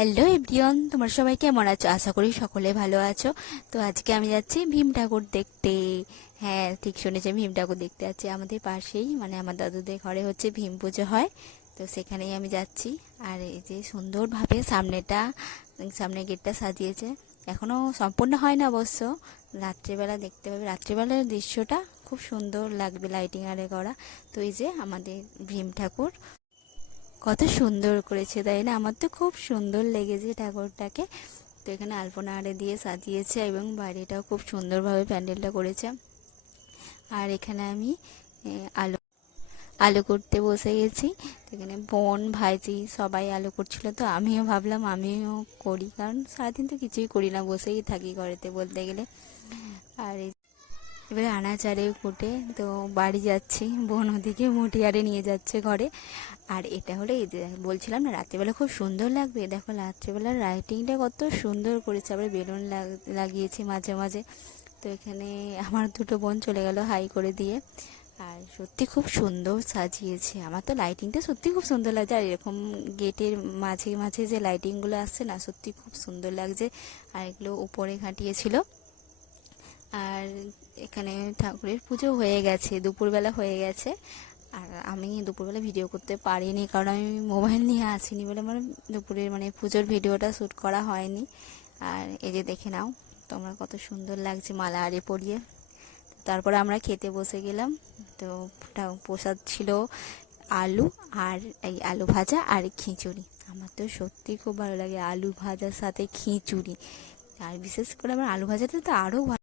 Hello everyone, তোমরা সবাই কেমন আছো? আশা করি সকলে ভালো আছো। তো আজকে আমি যাচ্ছি ভীম ঠাকুর দেখতে। হ্যাঁ, ঠিক শুনেছি, ভীম ঠাকুর দেখতে যাচ্ছি। আমাদের পাশেই মানে আমার দাদুদের ঘরে হচ্ছে ভীম পুজো হয়, তো সেখানেই আমি যাচ্ছি। আর এই যে সুন্দরভাবে সামনে গেটটা সাজিয়েছে, এখনও সম্পূর্ণ হয় না অবশ্য। রাত্রিবেলা দেখতে পাবে, রাত্রিবেলার দৃশ্যটা খুব সুন্দর লাগবে লাইটিং আরে করা। তো এই যে আমাদের ভীম ঠাকুর কত সুন্দর করেছে, তাই না? আমার তো খুব সুন্দর লেগেছে ঠাকুরটাকে। তো এখানে আলপনা আরে দিয়ে সাজিয়েছে এবং বাইরেটাও খুব সুন্দরভাবে প্যান্ডেলটা করেছে। আর এখানে আমি আলু আলু করতে বসে গেছি। তো এখানে বোন ভাইজি সবাই আলু করছিল, তো আমিও ভাবলাম আমিও করি, কারণ সারাদিন তো কিছুই করি না, বসেই থাকি ঘরেতে বলতে গেলে। আর এবারে আনাচারে কুটে তো বাড়ি যাচ্ছি, বোন ওদিকে মুঠি আরে নিয়ে যাচ্ছে ঘরে। আর এটা হলো এই যে বলছিলাম না রাত্রিবেলা খুব সুন্দর লাগবে, দেখো রাত্রিবেলার লাইটিংটা কত সুন্দর করেছে, আবার বেলুন লাগিয়েছি মাঝে মাঝে। তো এখানে আমার দুটো বোন চলে গেল হাই করে দিয়ে। আর সত্যি খুব সুন্দর সাজিয়েছে, আমার তো লাইটিংটা সত্যি খুব সুন্দর লাগছে। আর এরকম গেটের মাঝে মাঝে যে লাইটিংগুলো আসছে না, সত্যি খুব সুন্দর লাগছে। আর এগুলো উপরে ঘাঁটিয়েছিল। আর এখানে ঠাকুরের পুজো হয়ে গেছে, দুপুরবেলা হয়ে গেছে। আর আমি দুপুরবেলা ভিডিও করতে পারিনি, কারণ আমি মোবাইল নিয়ে আসিনি বলে আমার দুপুরের মানে পুজোর ভিডিওটা শ্যুট করা হয়নি। আর এই যে দেখে নাও তোমরা, কত সুন্দর লাগছে মালা আরে পরিয়ে। তারপরে আমরা খেতে বসে গেলাম। তো প্রসাদ ছিল আলু, আর এই আলু ভাজা আর খিচুড়ি। আমার তো সত্যি খুব ভালো লাগে আলু ভাজার সাথে খিচুড়ি। আর বিশেষ করে আমার আলু ভাজাটা তো আরও